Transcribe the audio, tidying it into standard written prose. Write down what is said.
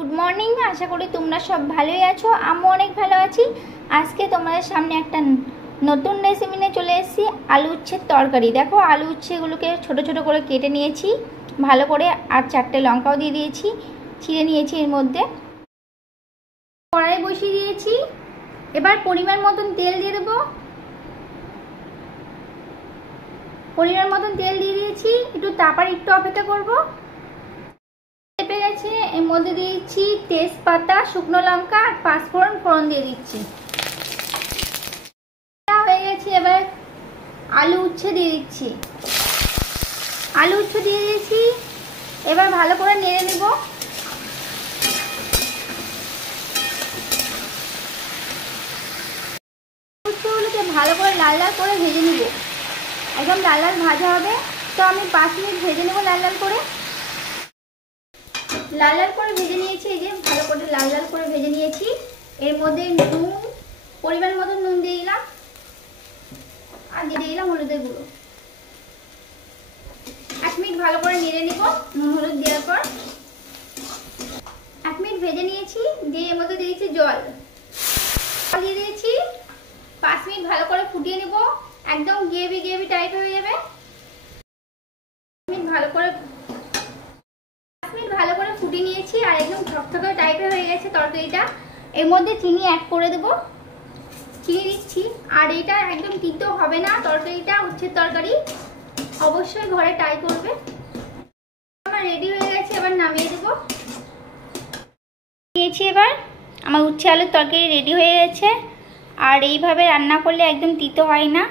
Good morning, আশা করি তোমরা সব ভালোই আছো। আমি অনেক ভালো আছি। আজকে তোমাদের সামনে একটা নতুন রেসিপি নিয়ে চলে এসেছি, আলু উচ্ছের তরকারি। দেখো, আলু উচ্ছেগুলোকে ছোট ছোট করে কেটে নিয়েছি ভালো করে, আর 4টে লঙ্কাও দিয়ে দিয়েছি, ছিঁড়ে নিয়েছি। এর মধ্যে কড়াই বসিয়ে দিয়েছি। এবার পরিমাণ মতন তেল দিয়ে দেবো। পরিমাণ মতন তেল দিয়ে দিয়েছি, একটু তারপর একটু অপেক্ষা করবো। চেপে গেছে, এর মধ্যে দিয়ে দিচ্ছি তেজপাতা, শুকনো লঙ্কা আর পাঁচফোড়ন ফোড়ন দিয়ে দিচ্ছি। হয়ে গেছে, এবার আলু উচ্ছে দিয়ে দিচ্ছি। আলু উচ্ছে দিয়ে দিয়েছি, এবার ভালো করে নেড়ে নেব। উচ্ছেগুলোকে ভালো করে লাল লাল করে ভেজে নিব। একদম লাল লাল ভাজা হবে, তো আমি 5 মিনিট ভেজে নেব লাল লাল করে। লাল লাল করে ভেজে নিয়েছি, এই যে ভালো করে লাল লাল করে ভেজে নিয়েছি। এর মধ্যে নুন, পরিমাণ মতো নুন দিয়ে দিলাম, আর দিয়ে দিলাম হলুদের গুঁড়ো। 1 মিনিট ভালো করে নেড়ে নিব। নুন হলুদ দেওয়ার পর 1 মিনিট ভেজে নিয়েছি, দিয়ে এর মধ্যে দিয়েছি জল দিয়ে দিয়েছি। 5 মিনিট ভালো করে ফুটিয়ে নিব, একদম গ্রেভি গ্রেভি টাইপ হয়ে যাবে। 5 মিনিট ভালো করে ফুটিয়ে নিয়েছি, আর একদম থকথকে টাইপের হয়ে গেছে তরকারিটা। এর মধ্যে চিনি অ্যাড করে দেব, চিনি দিচ্ছি। আর এটা একদম তিতো হবে না তরকারিটা, উচ্ছের তরকারি, অবশ্যই ঘরে ট্রাই করবে। আমার রেডি হয়ে গেছে, এবার নামিয়ে দেব। নিয়েছি, এবার আমার উচ্ছে আলুর তরকারি রেডি হয়ে গেছে। আর এইভাবে রান্না করলে একদম তিতো হয় না।